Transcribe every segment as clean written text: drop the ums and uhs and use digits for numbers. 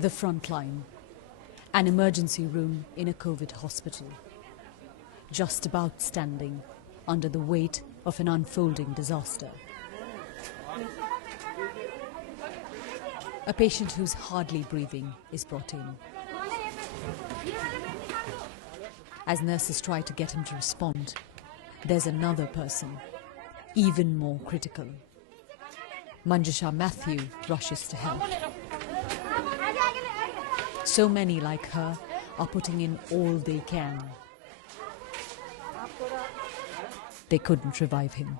The front line, an emergency room in a COVID hospital, just about standing under the weight of an unfolding disaster. A patient who's hardly breathing is brought in. As nurses try to get him to respond, there's another person, even more critical. Manjusha Matthew rushes to help. So many like her are putting in all they can. They couldn't revive him.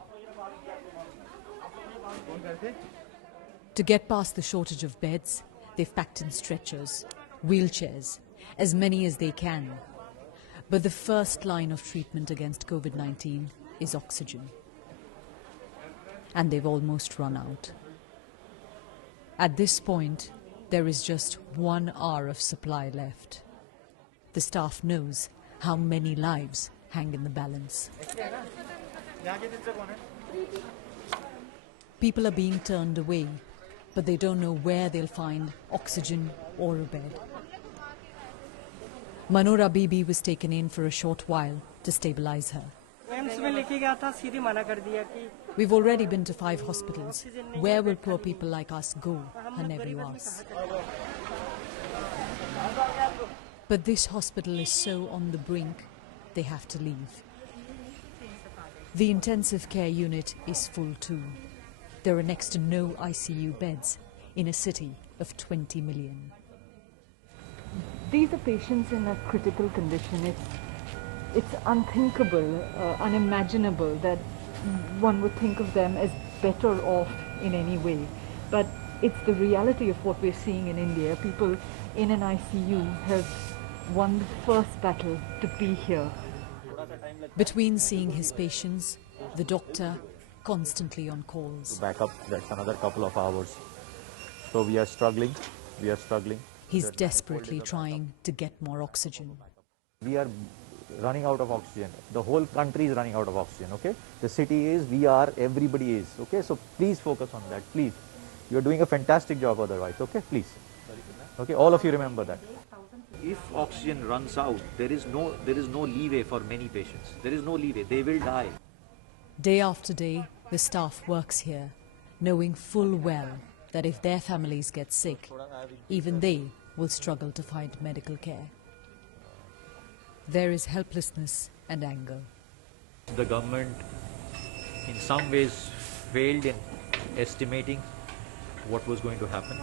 To get past the shortage of beds, they've packed in stretchers, wheelchairs, as many as they can. But the first line of treatment against COVID-19 is oxygen. And they've almost run out. At this point, there is just 1 hour of supply left. The staff knows how many lives hang in the balance. People are being turned away, but they don't know where they'll find oxygen or a bed. Manora Bibi was taken in for a short while to stabilize her. We've already been to 5 hospitals. Where will poor people like us go? Her nephew asks. But this hospital is so on the brink, they have to leave. The intensive care unit is full too. There are next to no ICU beds in a city of 20 million. These are patients in a critical condition. It's unthinkable, unimaginable that one would think of them as better off in any way. But it's the reality of what we're seeing in India. People in an ICU have won the first battle to be here. Between seeing his patients, the doctor constantly on calls. Back up, that's another couple of hours. So we are struggling. He's desperately trying to get more oxygen. We are running out of oxygen. The whole country is running out of oxygen, okay? The city is, we are, everybody is, okay? So please focus on that, please. You're doing a fantastic job otherwise, okay? Please. Okay, all of you remember that. If oxygen runs out, there is no leeway for many patients. There is no leeway. They will die. Day after day, the staff works here, knowing full well that if their families get sick, even they will struggle to find medical care. There is helplessness and anger. The government in some ways failed in estimating what was going to happen,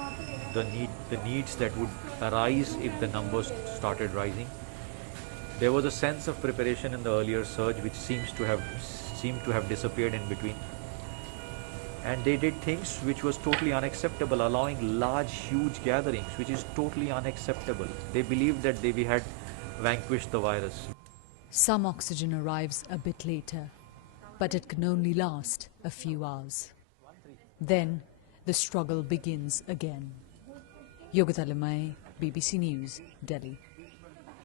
the needs that would arise if the numbers started rising. There was a sense of preparation in the earlier surge which seemed to have disappeared in between. And they did things which was totally unacceptable, allowing large, huge gatherings, which is totally unacceptable. They believed that we had vanquished the virus. Some oxygen arrives a bit later, but it can only last a few hours. Then the struggle begins again. Yogita Limay, BBC News, Delhi.